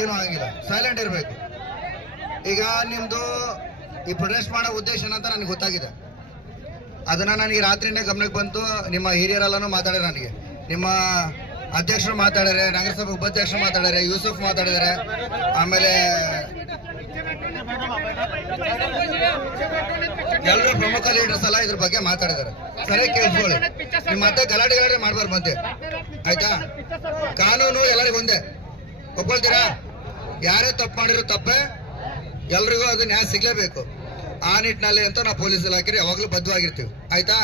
ಏನು ಆಗಿಲ್ಲ, ಸೈಲೆಂಟ್ ಇರಬೇಕು. ಈಗ ನಿಮ್ದು ಈ ಪ್ರೊಟೆಸ್ಟ್ ಮಾಡೋ ಉದ್ದೇಶ ಏನಂತ ನನಗೆ ಗೊತ್ತಾಗಿದೆ. ಅದನ್ನ ನನಗೆ ರಾತ್ರಿನೇ ಗಮನಕ್ಕೆ ಬಂತು. ನಿಮ್ಮ ಹಿರಿಯರೆಲ್ಲನೂ ಮಾತಾಡ್ಯಾರ, ನನಗೆ ನಿಮ್ಮ ಅಧ್ಯಕ್ಷರು ಮಾತಾಡ್ಯಾರೆ, ನಗರಸಭೆ ಉಪಾಧ್ಯಕ್ಷರು ಮಾತಾಡ್ಯಾರೆ, ಯೂಸುಫ್ ಮಾತಾಡಿದ್ದಾರೆ, ಆಮೇಲೆ ಎಲ್ಲರೂ ಪ್ರಮುಖ ಲೀಡರ್ಸ್ ಎಲ್ಲ ಇದ್ರ ಬಗ್ಗೆ ಮಾತಾಡಿದ್ದಾರೆ. ಸರಿ ಕೇಳಿಸ್ಕೊಳ್ಳಿ, ನಿಮ್ಮ ಮತ್ತೆ ಗಲಾಟೆ ಮಾಡ್ಬಾರ್ದು ಮತ್ತೆ, ಆಯ್ತಾ? ಕಾನೂನು ಎಲ್ಲರಿಗೂ ಒಂದೇ, ಒಪ್ಕೊಳ್ತೀರಾ? ಯಾರೇ ತಪ್ಪು ಮಾಡಿರೋ ತಪ್ಪೇ, ಎಲ್ರಿಗೂ ಅದು ನ್ಯಾಯ ಸಿಗ್ಲೇಬೇಕು. ಆ ನಿಟ್ಟಿನಲ್ಲಿ ಅಂತ ನಾವು ಪೊಲೀಸ್ ಇಲಾಖೆ ಯಾವಾಗಲೂ ಬದ್ಧವಾಗಿರ್ತೀವಿ, ಆಯ್ತಾ?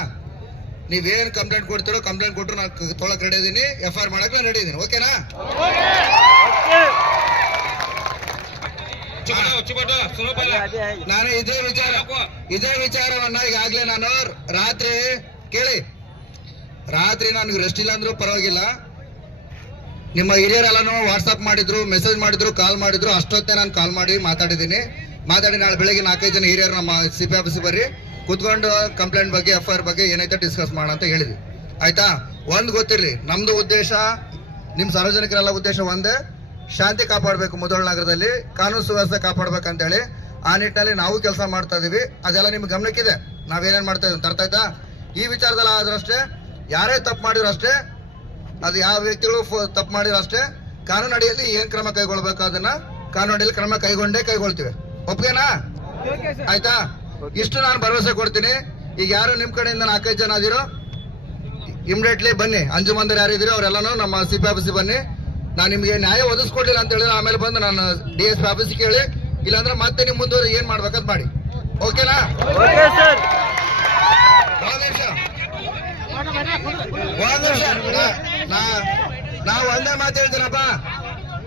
ನೀವೇನು ಕಂಪ್ಲೇಂಟ್ ಕೊಡ್ತೀರೋ ಕಂಪ್ಲೇಂಟ್ ಕೊಟ್ಟರು ನಾನು ತೊಳಕ್ ರೆಡಿ ಇದೀನಿ, FIR ಮಾಡಕ್ಕೆ ನಾನು ರೆಡಿ ಇದೀನಿ, ಓಕೆನಾ? ನಾನು ಇದೇ ವಿಚಾರವನ್ನ ಈಗಾಗಲೇ ನಾನು ರಾತ್ರಿ ಕೇಳಿ, ರಾತ್ರಿ ನನಗೆ ರೆಸ್ಟ್ ಇಲ್ಲ ಅಂದ್ರೂ ಪರವಾಗಿಲ್ಲ, ನಿಮ್ಮ ಹಿರಿಯರೆಲ್ಲನೂ ವಾಟ್ಸಪ್ ಮಾಡಿದ್ರು, ಮೆಸೇಜ್ ಮಾಡಿದ್ರು, ಕಾಲ್ ಮಾಡಿದ್ರು, ಅಷ್ಟೊತ್ತೇ ನಾನು ಕಾಲ್ ಮಾಡಿ ಮಾತಾಡಿದ್ದೀನಿ. ಮಾತಾಡಿ ನಾಳೆ ಬೆಳಗ್ಗೆ 4-5 ಜನ ಹಿರಿಯರು ನಮ್ಮ CP ಆಫೀಸಿಗೆ ಬರ್ರಿ, ಕೂತ್ಕೊಂಡು ಕಂಪ್ಲೇಂಟ್ ಬಗ್ಗೆ FIR ಬಗ್ಗೆ ಏನೈತೆ ಡಿಸ್ಕಸ್ ಮಾಡೋಣ ಅಂತ ಹೇಳಿದ್ವಿ, ಆಯ್ತಾ? ಒಂದು ಗೊತ್ತಿರಲಿ, ನಮ್ದು ಉದ್ದೇಶ, ನಿಮ್ಮ ಸಾರ್ವಜನಿಕರೆಲ್ಲ ಉದ್ದೇಶ ಒಂದೇ, ಶಾಂತಿ ಕಾಪಾಡಬೇಕು, ಮುಧೋಳ ನಗರದಲ್ಲಿ ಕಾನೂನು ಸುವ್ಯವಸ್ಥೆ ಕಾಪಾಡ್ಬೇಕಂತೇಳಿ. ಆ ನಿಟ್ಟಿನಲ್ಲಿ ನಾವು ಕೆಲಸ ಮಾಡ್ತಾ ಇದೀವಿ. ಅದೆಲ್ಲ ನಿಮ್ಗೆ ಗಮನಕ್ಕಿದೆ, ನಾವೇನೇನು ಮಾಡ್ತಾ ಇದ್ದೀವಿ, ಅರ್ಥ ಆಯ್ತಾ? ಈ ವಿಚಾರದಲ್ಲಿ ಆದ್ರಷ್ಟೇ, ಯಾರೇ ತಪ್ಪು ಮಾಡಿದ್ರು ಅಷ್ಟೇ, ಅದು ಯಾವ ವ್ಯಕ್ತಿಗಳು ತಪ್ಪು ಮಾಡಿದ್ರು ಅಷ್ಟೇ, ಕಾನೂನು ಅಡಿಯಲ್ಲಿ ಏನ್ ಕ್ರಮ ಕೈಗೊಳ್ಬೇಕು ಅದನ್ನ ಕಾನೂನು ಅಡಿಯಲ್ಲಿ ಕ್ರಮ ಕೈಗೊಳ್ತೀವಿ, ಒಪ್ಗೆನಾ? ಆಯ್ತಾ? ಇಷ್ಟು ನಾನು ಭರವಸೆ ಕೊಡ್ತೀನಿ. ಈಗ ಯಾರು ನಿಮ್ ಕಡೆಯಿಂದ 4-5 ಜನ ಅದಿರೋ ಇಮಿಡಿಯೇಟ್ಲಿ ಬನ್ನಿ, ಅಂಜುಮಂದರ್ ಯಾರಿದ್ದೀರೋ ಅವರೆಲ್ಲನೂ ನಮ್ಮ CP ಆಫೀಸಿಗೆ ಬನ್ನಿ. ನಾನು ನಿಮ್ಗೆ ನ್ಯಾಯ ಒದಗಿಸ್ಕೊಡ್ಲಿಲ್ಲ ಅಂತ ಹೇಳಿದ್ರೆ ಆಮೇಲೆ ಬಂದು ನಾನು DSP ಆಫೀಸಿಗೆ ಕೇಳಿ, ಇಲ್ಲಾಂದ್ರೆ ಮತ್ತೆ ನಿಮ್ ಮುಂದೆ ಏನ್ ಮಾಡ್ಬೇಕಂತ ಮಾಡಿ, ಓಕೆನಾ? ನಾ ಒಂದೇ ಮಾತು ಹೇಳ್ತೀನಪ್ಪ,